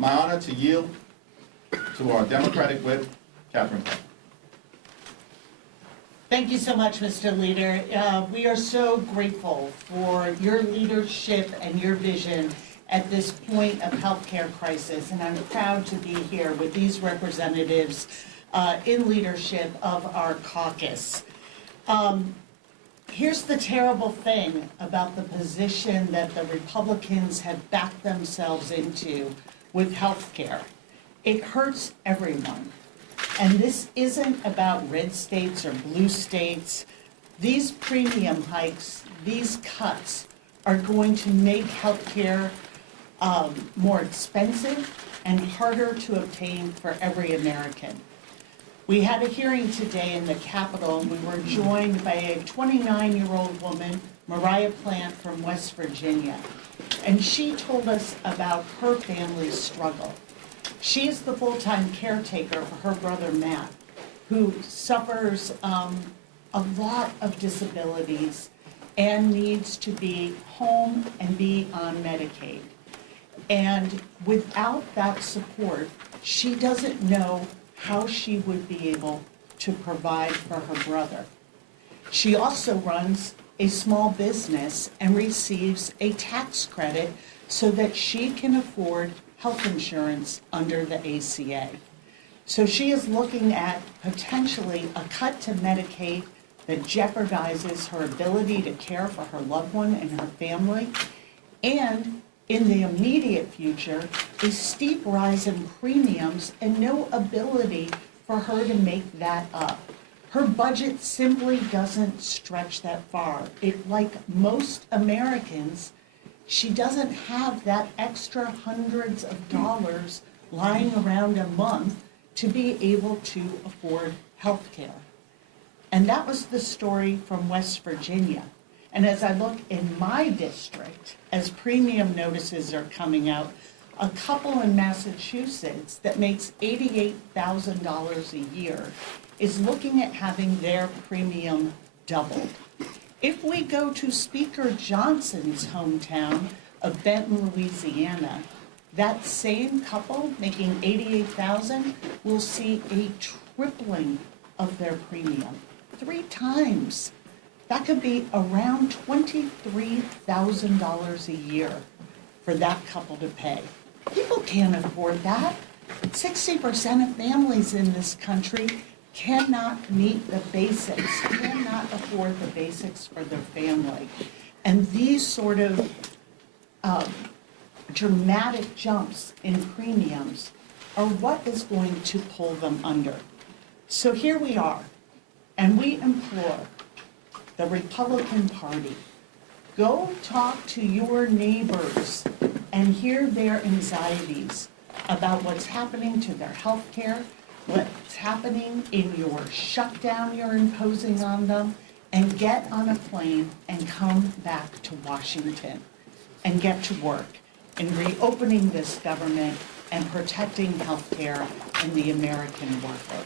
My honor to yield to our Democratic whip, Katherine Clark. Thank you so much, Mr. Leader. We are so grateful for your leadership and your vision at this point of healthcare crisis, and I'm proud to be here with these representatives in leadership of our caucus. Here's the terrible thing about the position that the Republicans have backed themselves into with healthcare. It hurts everyone. And this isn't about red states or blue states. These premium hikes, these cuts, are going to make healthcare more expensive and harder to obtain for every American. We had a hearing today in the Capitol, and we were joined by a 29-year-old woman, Mariah Plant from West Virginia. And she told us about her family's struggle. She is the full-time caretaker for her brother, Matt, who suffers a lot of disabilities and needs to be home and be on Medicaid. And without that support, she doesn't know how she would be able to provide for her brother. She also runs a small business and receives a tax credit so that she can afford health insurance under the ACA. So she is looking at potentially a cut to Medicaid that jeopardizes her ability to care for her loved one and her family, and in the immediate future, a steep rise in premiums and no ability for her to make that up. Her budget simply doesn't stretch that far. Like most Americans, she doesn't have that extra hundreds of dollars lying around a month to be able to afford health care. And that was the story from West Virginia. And as I look in my district, as premium notices are coming out, a couple in Massachusetts that makes $88,000 a year is looking at having their premium doubled. If we go to Speaker Johnson's hometown of Benton, Louisiana, that same couple making $88,000 will see a tripling of their premium, 3 times. That could be around $23,000 a year for that couple to pay. People can't afford that. 60% of families in this country cannot meet the basics, cannot afford the basics for their family. And these sort of dramatic jumps in premiums are what is going to pull them under. So here we are, and we implore the Republican Party, go talk to your neighbors and hear their anxieties about what's happening to their health care, what's happening in your shutdown you're imposing on them, and get on a plane and come back to Washington and get to work in reopening this government and protecting health care and the American worker.